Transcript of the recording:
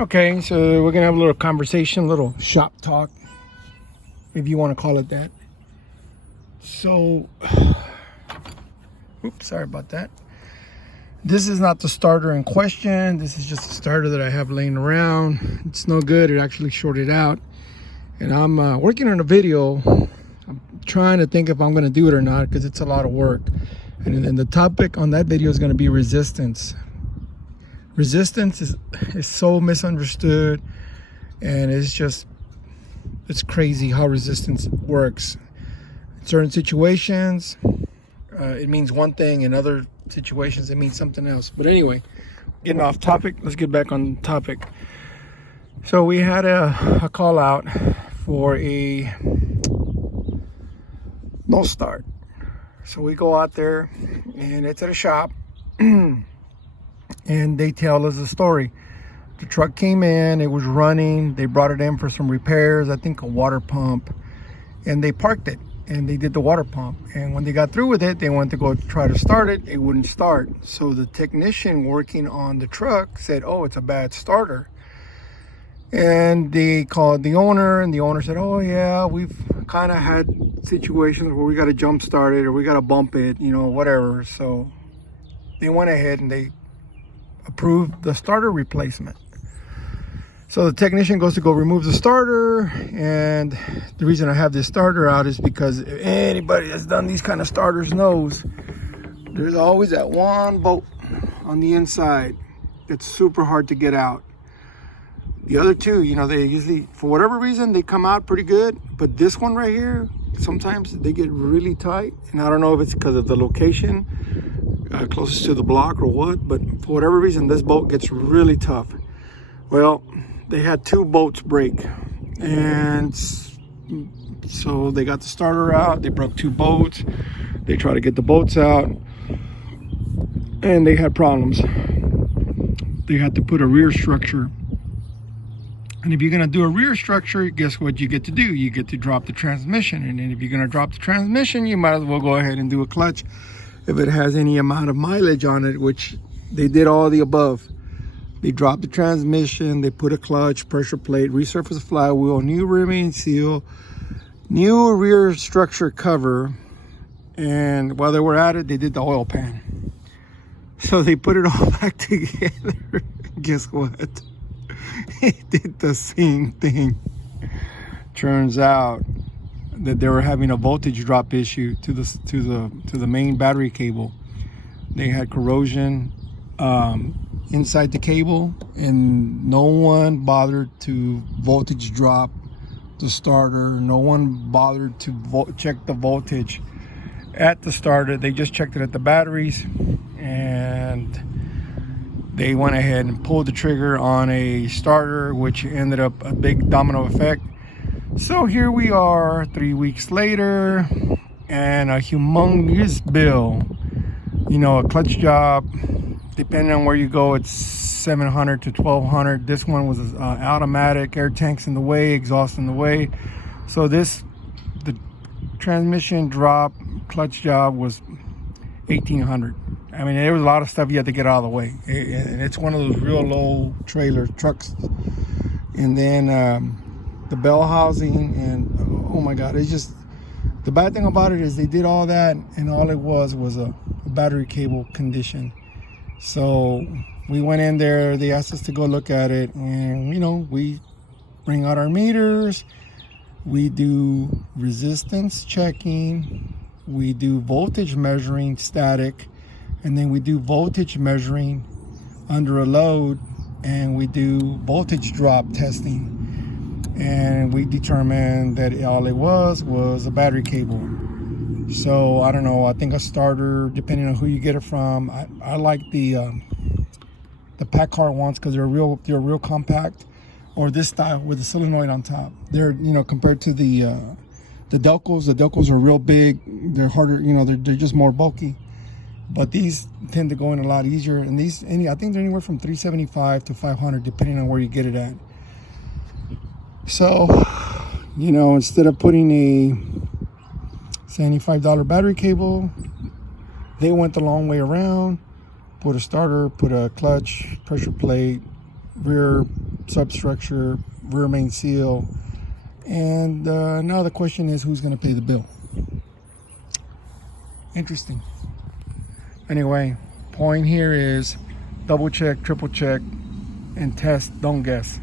Okay, so we're gonna have a little conversation, a little shop talk, if you want to call it that. So, oops, sorry about that. This is not the starter in question. This is just a starter that I have laying around. It's no good. It actually shorted out. And I'm working on a video. I'm trying to think if I'm going to do it or not because it's a lot of work. And then the topic on that video is going to be resistance. Resistance is so misunderstood. And it's crazy how resistance works. In certain situations, it means one thing. In other situations, it means something else. But anyway, getting off topic, let's get back on topic. So we had a call out for a no start. So we go out there and it's at a shop and they tell us a story. The truck came in, it was running, they brought it in for some repairs, I think a water pump, and they parked it and they did the water pump. And when they got through with it, they went to go try to start it, it wouldn't start. So the technician working on the truck said, oh, it's a bad starter. And they called the owner, and the owner said, oh yeah, we've kind of had situations where we got to jump start it or we got to bump it, you know, whatever. So they went ahead and they approved the starter replacement. So the technician goes to go remove the starter, and the reason I have this starter out is because anybody that's done these kind of starters knows there's always that one bolt on the inside that's super hard to get out. The other two, you know, they usually, for whatever reason, they come out pretty good. But this one right here, sometimes they get really tight. And I don't know if it's because of the location closest to the block or what, but for whatever reason, this bolt gets really tough. Well, they had two bolts break. And so they got the starter out. They broke two bolts. They tried to get the bolts out. And they had problems. They had to put a rear structure. And if you're going to do a rear structure, guess what you get to do? You get to drop the transmission. And then if you're going to drop the transmission, you might as well go ahead and do a clutch if it has any amount of mileage on it, which they did all the above. They dropped the transmission, they put a clutch, pressure plate, resurfaced flywheel, new rear main seal, new rear structure cover. And while they were at it, they did the oil pan. So they put it all back together. Guess what? It did the same thing. Turns out that they were having a voltage drop issue to the main battery cable. They had corrosion inside the cable, and no one bothered to voltage drop the starter. No one bothered to check the voltage at the starter. They just checked it at the batteries, and they went ahead and pulled the trigger on a starter, which ended up a big domino effect. So here we are 3 weeks later, and a humongous bill. You know, a clutch job, depending on where you go, it's $700 to $1,200. This one was automatic, air tanks in the way, exhaust in the way. So the transmission drop clutch job was $1,800. I mean, there was a lot of stuff you had to get out of the way. And it's one of those real low trailer trucks. And then the bell housing, and oh my God, it's just, the bad thing about it is they did all that, and all it was a battery cable condition. So we went in there, they asked us to go look at it, and you know, we bring out our meters, we do resistance checking, we do voltage measuring static, and then we do voltage measuring under a load, and we do voltage drop testing. And we determined that all it was a battery cable. So I don't know, I think a starter, depending on who you get it from. I like the Packard ones because they're real compact, or this style with the solenoid on top. They're, you know, compared to the Delcos. The Delcos are real big. They're harder, you know, they're just more bulky. But these tend to go in a lot easier. And these, I think they're anywhere from $375 to $500, depending on where you get it at. So, you know, instead of putting a $75 battery cable, they went the long way around, put a starter, put a clutch, pressure plate, rear substructure, rear main seal. And now the question is, who's going to pay the bill? Interesting. Anyway, point here is double check, triple check, and test, don't guess.